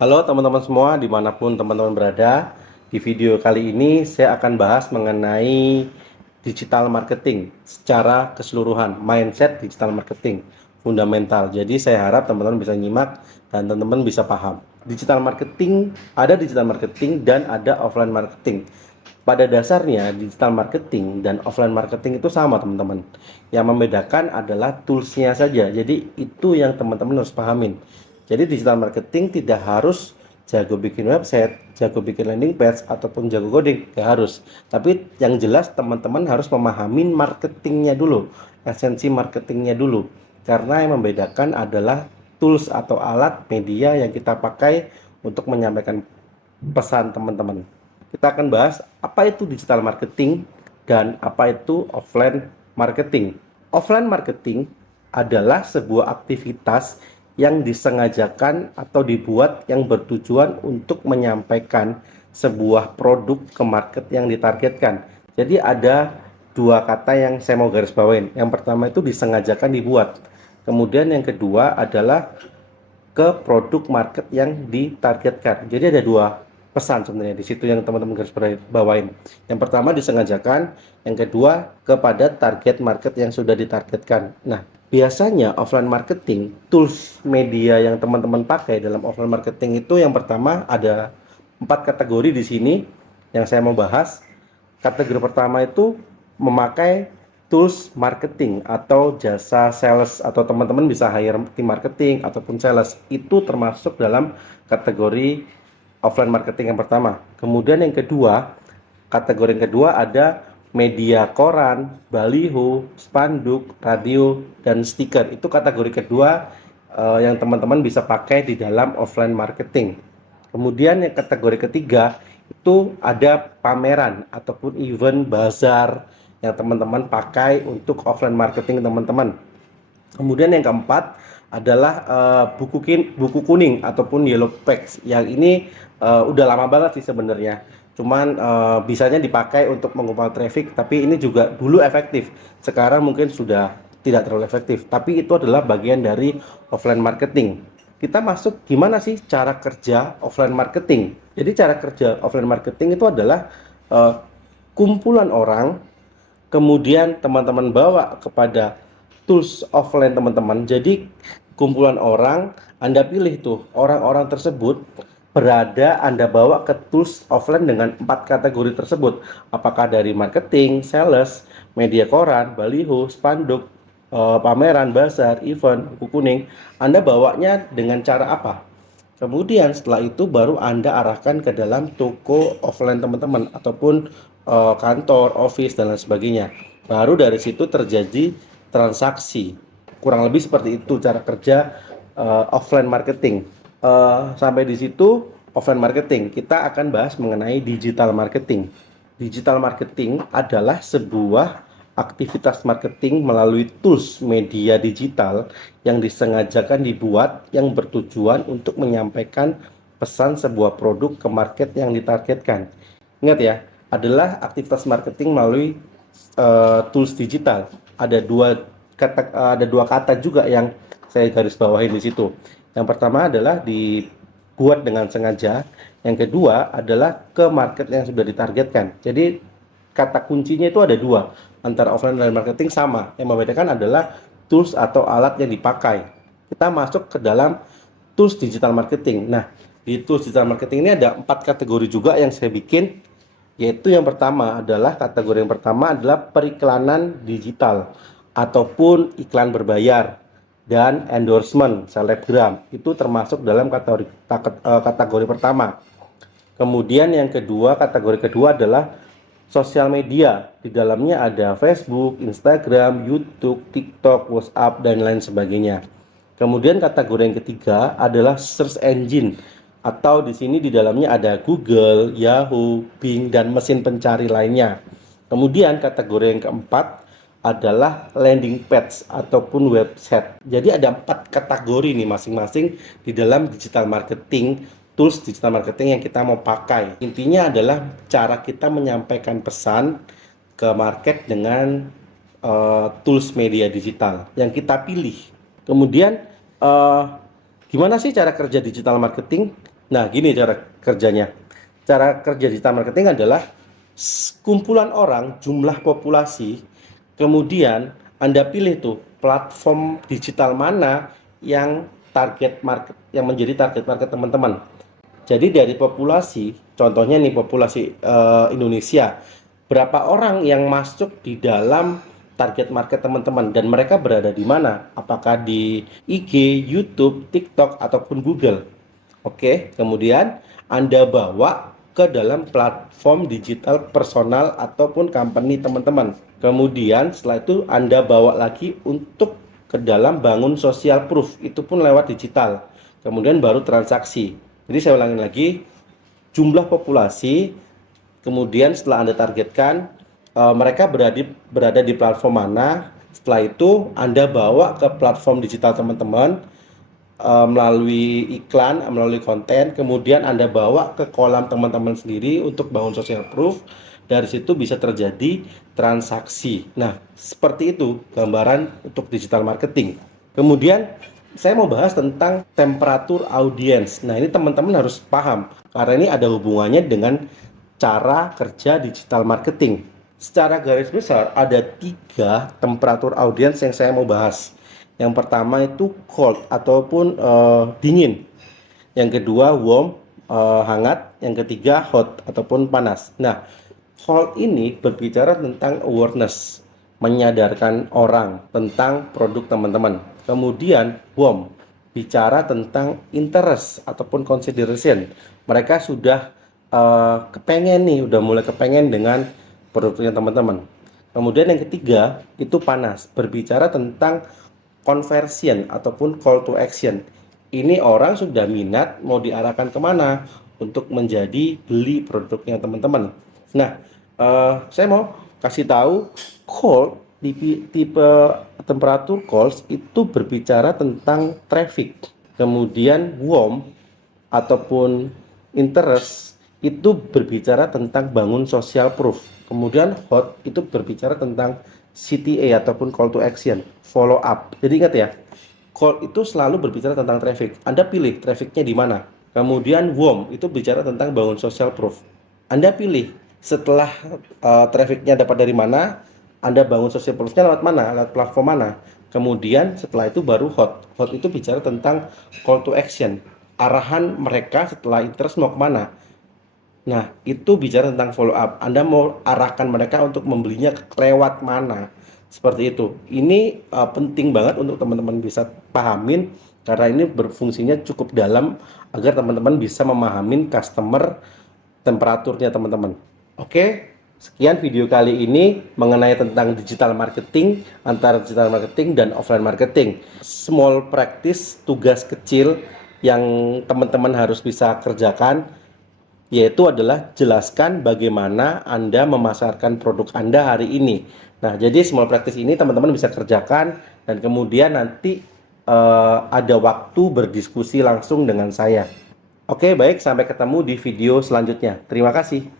Halo teman-teman semua, dimanapun teman-teman berada. Di video kali ini saya akan bahas mengenai digital marketing secara keseluruhan, mindset digital marketing, fundamental. Jadi saya harap teman-teman bisa nyimak dan teman-teman bisa paham. Digital marketing, ada digital marketing dan ada offline marketing. Pada dasarnya digital marketing dan offline marketing itu sama teman-teman. Yang membedakan adalah toolsnya saja. Jadi itu yang teman-teman harus pahamin. Jadi digital marketing tidak harus jago bikin website, jago bikin landing page, ataupun jago coding, nggak harus. Tapi yang jelas teman-teman harus memahami marketingnya dulu, esensi marketingnya dulu. Karena yang membedakan adalah tools atau alat media yang kita pakai untuk menyampaikan pesan teman-teman. Kita akan bahas apa itu digital marketing dan apa itu offline marketing. Offline marketing adalah sebuah aktivitas yang disengajakan atau dibuat yang bertujuan untuk menyampaikan sebuah produk ke market yang ditargetkan. Jadi ada dua kata yang saya mau garis bawain. Yang pertama itu disengajakan dibuat. Kemudian yang kedua adalah ke produk market yang ditargetkan. Jadi ada dua pesan sebenarnya di situ yang teman-teman garis bawain. Yang pertama disengajakan, yang kedua kepada target market yang sudah ditargetkan. Nah, biasanya offline marketing, tools media yang teman-teman pakai dalam offline marketing itu yang pertama ada 4 kategori di sini yang saya mau bahas. Kategori pertama itu memakai tools marketing atau jasa sales, atau teman-teman bisa hire tim marketing ataupun sales. Itu termasuk dalam kategori offline marketing yang pertama. Kemudian yang kedua, kategori yang kedua ada media koran, baliho, spanduk, radio, dan stiker. Itu kategori kedua yang teman-teman bisa pakai di dalam offline marketing. Kemudian yang kategori ketiga itu ada pameran ataupun event bazar yang teman-teman pakai untuk offline marketing teman-teman. Kemudian yang keempat adalah buku kuning ataupun yellow page. Yang ini udah lama banget sih sebenarnya. Cuman bisanya dipakai untuk mengumpulkan traffic, tapi ini juga dulu efektif. Sekarang mungkin sudah tidak terlalu efektif, tapi itu adalah bagian dari offline marketing. Kita masuk gimana sih cara kerja offline marketing? Jadi cara kerja offline marketing itu adalah uh, kumpulan orang, kemudian teman-teman bawa kepada tools offline teman-teman. Jadi kumpulan orang, Anda pilih tuh orang-orang tersebut, berada Anda bawa ke tools offline dengan 4 kategori tersebut. Apakah dari marketing, sales, media koran, baliho, spanduk, pameran, bazar, event, buku kuning. Anda bawanya dengan cara apa? Kemudian setelah itu baru Anda arahkan ke dalam toko offline teman-teman ataupun kantor, office dan lain sebagainya. Baru dari situ terjadi transaksi. Kurang lebih seperti itu cara kerja offline marketing. Sampai di situ offline marketing. Kita akan bahas mengenai digital marketing. Digital marketing adalah sebuah aktivitas marketing melalui tools media digital yang disengajakan dibuat yang bertujuan untuk menyampaikan pesan sebuah produk ke market yang ditargetkan. Ingat ya, adalah aktivitas marketing melalui tools digital. Ada dua kata juga yang saya garis bawahi di situ. Yang pertama adalah dibuat dengan sengaja, yang kedua adalah ke market yang sudah ditargetkan. Jadi kata kuncinya itu ada dua, antara offline dan marketing sama. Yang membedakan adalah tools atau alat yang dipakai. Kita masuk ke dalam tools digital marketing. Nah, di tools digital marketing ini ada 4 kategori juga yang saya bikin, yaitu yang pertama adalah kategori yang pertama adalah periklanan digital ataupun iklan berbayar dan endorsement selebgram. Itu termasuk dalam kategori pertama. Kemudian yang kedua, kategori kedua adalah sosial media. Di dalamnya ada Facebook, Instagram, YouTube, TikTok, WhatsApp, dan lain sebagainya. Kemudian kategori yang ketiga adalah search engine, atau di sini di dalamnya ada Google, Yahoo, Bing, dan mesin pencari lainnya. Kemudian kategori yang keempat adalah landing page ataupun website. Jadi ada 4 kategori nih masing-masing di dalam digital marketing, tools digital marketing yang kita mau pakai. Intinya adalah cara kita menyampaikan pesan ke market dengan tools media digital yang kita pilih. Kemudian gimana sih cara kerja digital marketing? Nah, gini cara kerjanya. Cara kerja digital marketing adalah kumpulan orang, jumlah populasi, kemudian Anda pilih tuh platform digital mana yang target market, yang menjadi target market teman-teman. Jadi dari populasi, contohnya nih populasi Indonesia, berapa orang yang masuk di dalam target market teman-teman dan mereka berada di mana? Apakah di IG, YouTube, TikTok ataupun Google? Oke, kemudian Anda bawa ke dalam platform digital personal ataupun company teman-teman. Kemudian setelah itu Anda bawa lagi untuk ke dalam bangun social proof, itu pun lewat digital. Kemudian baru transaksi. Jadi saya ulangi lagi, jumlah populasi, kemudian setelah Anda targetkan mereka berada di platform mana. Setelah itu Anda bawa ke platform digital teman-teman melalui iklan, melalui konten, kemudian Anda bawa ke kolam teman-teman sendiri untuk bangun social proof. Dari situ bisa terjadi transaksi. Nah, seperti itu gambaran untuk digital marketing. Kemudian saya mau bahas tentang temperatur audiens. Nah, ini teman-teman harus paham karena ini ada hubungannya dengan cara kerja digital marketing. Secara garis besar ada 3 temperatur audiens yang saya mau bahas. Yang pertama itu cold ataupun dingin. Yang kedua warm, hangat. Yang ketiga hot ataupun panas. Nah, cold ini berbicara tentang awareness, menyadarkan orang tentang produk teman-teman. Kemudian warm, bicara tentang interest ataupun consideration. Mereka sudah kepengen nih, udah mulai kepengen dengan produknya teman-teman. Kemudian yang ketiga itu panas, berbicara tentang conversion ataupun call to action. Ini orang sudah minat, mau diarahkan kemana untuk menjadi beli produknya teman-teman. Nah, saya mau kasih tahu call tipe temperatur calls itu berbicara tentang traffic. Kemudian warm ataupun interest itu berbicara tentang bangun social proof. Kemudian hot itu berbicara tentang CTA ataupun call to action, follow up. Jadi ingat ya, call itu selalu berbicara tentang traffic. Anda pilih trafficnya di mana. Kemudian warm itu bicara tentang bangun social proof. Anda pilih setelah trafficnya dapat dari mana, Anda bangun social proofnya lewat mana, lewat platform mana. Kemudian setelah itu baru hot. Hot itu bicara tentang call to action, arahan mereka setelah interest mau kemana. Nah, itu bicara tentang follow up. Anda mau arahkan mereka untuk membelinya lewat mana. Seperti itu. Ini penting banget untuk teman-teman bisa pahamin karena ini berfungsinya cukup dalam agar teman-teman bisa memahamin customer temperaturnya teman-teman. Oke, sekian video kali ini mengenai tentang digital marketing, antara digital marketing dan offline marketing. Small practice, tugas kecil yang teman-teman harus bisa kerjakan, yaitu adalah jelaskan bagaimana Anda memasarkan produk Anda hari ini. Nah, jadi small practice ini teman-teman bisa kerjakan dan kemudian nanti ada waktu berdiskusi langsung dengan saya. Oke, baik, sampai ketemu di video selanjutnya. Terima kasih.